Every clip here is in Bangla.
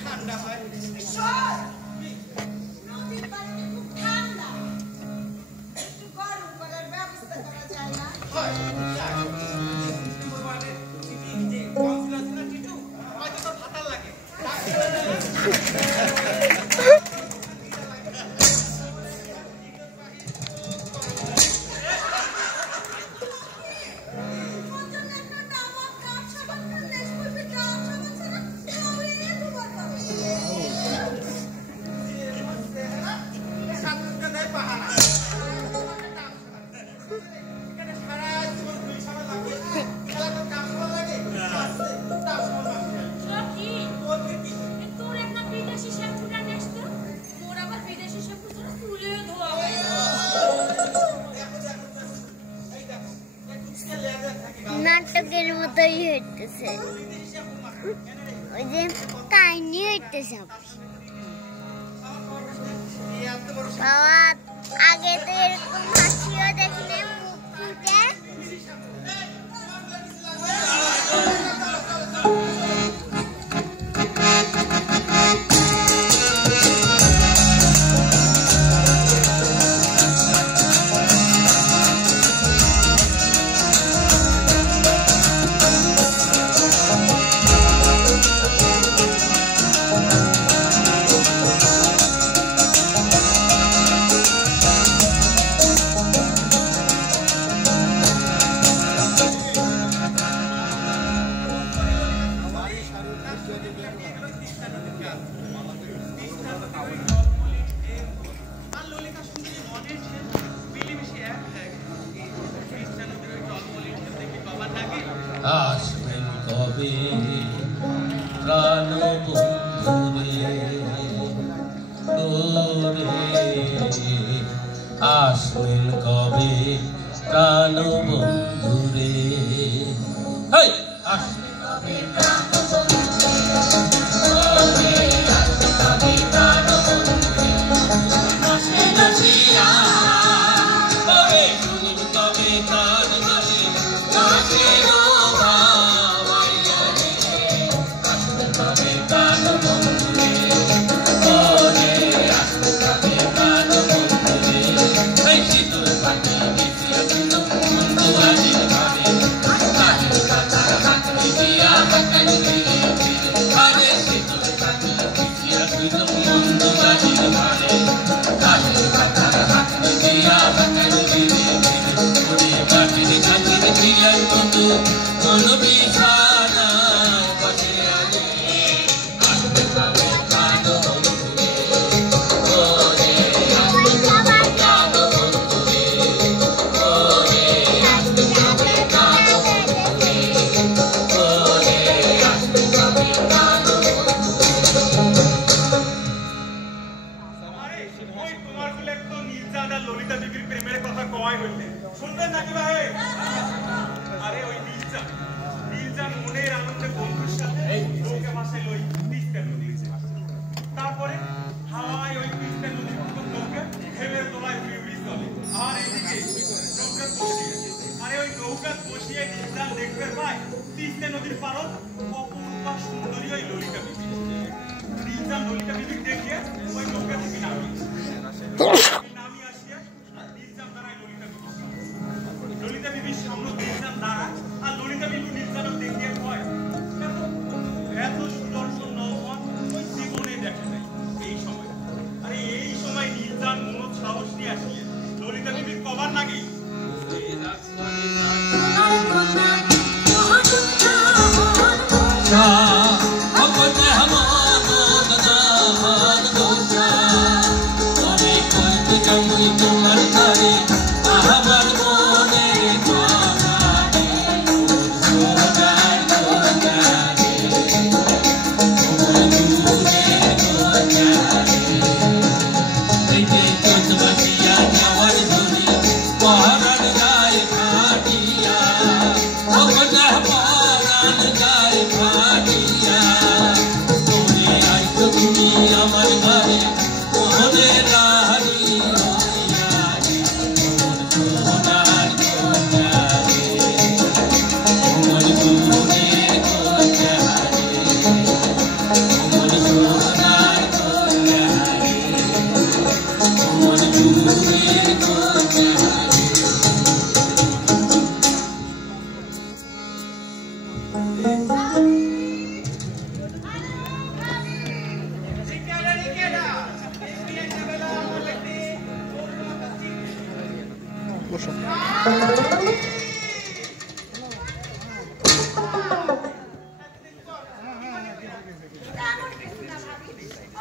ঠান্ডা হয় নদীর পানিতে খুব ঠান্ডা একটু গরম করার ব্যবস্থা করা যায় না হয় নাটকের মতোই হইতেছে ওই যে কাহিনী হইতেছে বাবা আগে তো এরকম হাসিও দেখিনি মুখে আসবেন কবে প্রাণ বন্ধুরে আসবেন কবে প্রাণ বন্ধুরে আসবেন কবে প্রাণ নদীর পারদ অপরূপা সুন্দরী ওই ললিতা বিবি নীলজান ললিতা বিবি দেখে ওই নৌকা থেকে নামিয়ে আসিয়া নীলজান দাঁড়ায় ললিতা বিবির সামনে নীলজান দাঁড়ায় আর ললিতা বিবি নীলজানও দেখিয়ে কয় এত সুদর্শন নৌকা ওই জীবনে দেখে নাই এই সময় নীলজান মনোজ সাহস নিয়ে আসিয়ে ললিতা বিবির কবার নাকি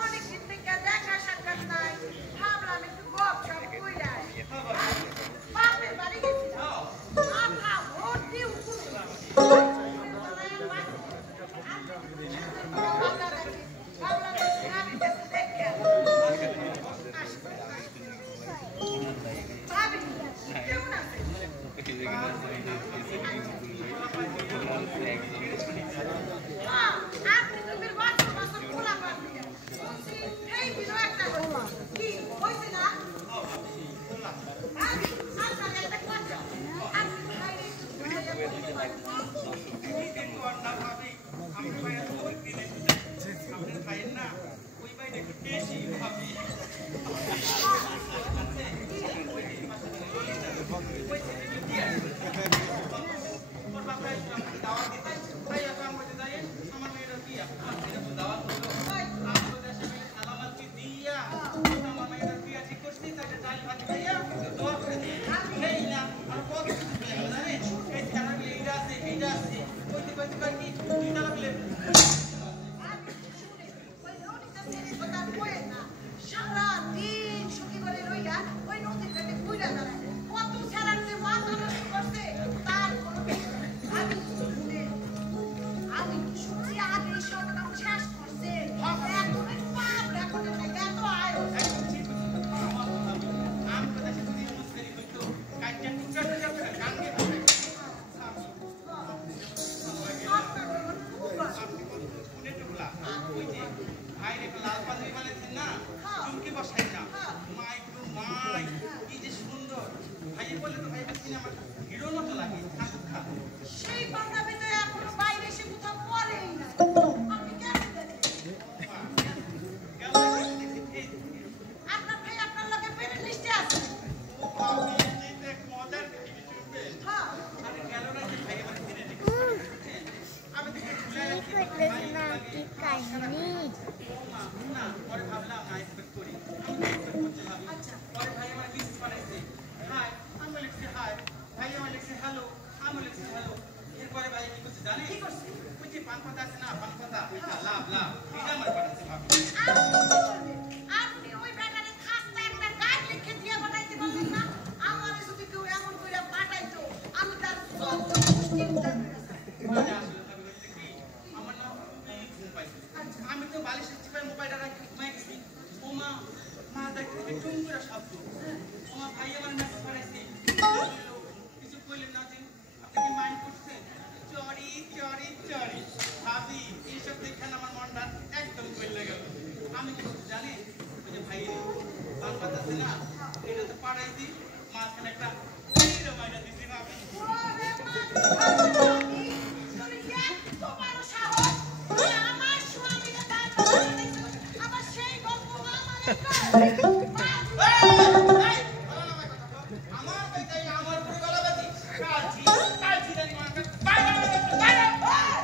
অনেকদিন থেকে দেখা সাক্ষাৎ নাই, ভাবলাম একটু গপ সপ কইরা বাপের বাড়ি গেছিলাম, মাথা ভর্তি উকুন। কেমন আছে? আপনি তো বের বাচ্চা বাচ্চা খোলা পাবেন। এই দিন একটা কি হইছে না? আপনার একটা কথা আপনি বাইরে সারাদিন সুখী করে রইয়া ওই নদীর কাছে ঘুরে দাঁড়ায়, কত ছেড়াতে মাথা নষ্ট করছে তার কোনো আমি শুনছি আগে সব কাম শেষ করছে, এখন পাপ এখন এত আয়ো সেই বান্ধবীতে এখনো বাইরে এসে কোথাও পড়েই না। আপনি কেন জানেন? আপনার ভাই আপনার লগে পেরেন্ট লিস্টে আছে। হ্যাঁ কি করছে? আপনি ওই ব্যাটারে খাস্তা একটা গাছ লিখে দিয়ে বানাইতে পারবেন না? আমার যদি কেউ এমন করে পাঠাইতো আমি তার সব পুষ্টি উদ্ধার করে আমি তো বালিশের চিপায় মোবাইলটা রাখি ঘুমাই গেছি। ওমা মা দেখতে টুম করে শব্দ। ওমা ভাই আমার মেসেজ পাঠাইছে, কিছু কইলেন না দিন, আপনি কি মাইন্ড করছেন? চরি চরি চরি ভাবি এইসব দেখে আমার মনটা একদম গলে গেল। আমি কি করছি জানি? ওই যে ভাই বাংলাদেশ আছে না, এটা তো পাড়াই দিই, মাঝখানে একটা মাইনা দিছি ভাবি। আবার সেই গল্প আমার বেটাই আমার পুরো গলাবাজি কালজি কালজি জানি মানকা বাই বাই বাই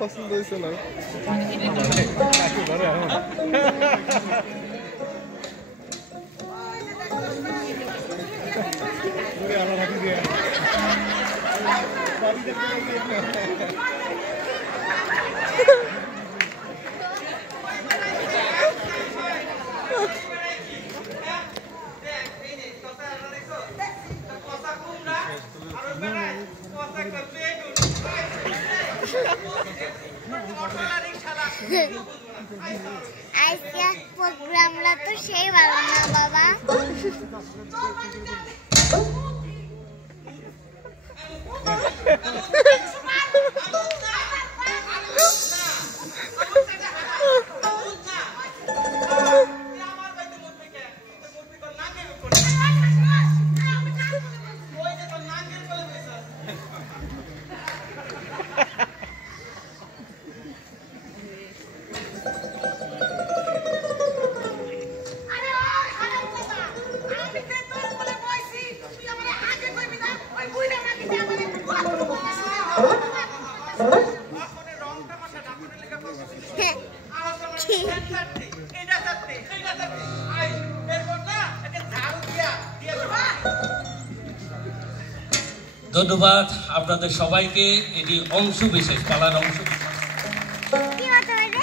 পছন্দ হয়েছে না আজকে প্রোগ্রামটা তো সেই ভালো না বাবা ধন্যবাদ আপনাদের সবাইকে। এটি অংশ বিশেষ, পালার অংশ। কি হতে পারে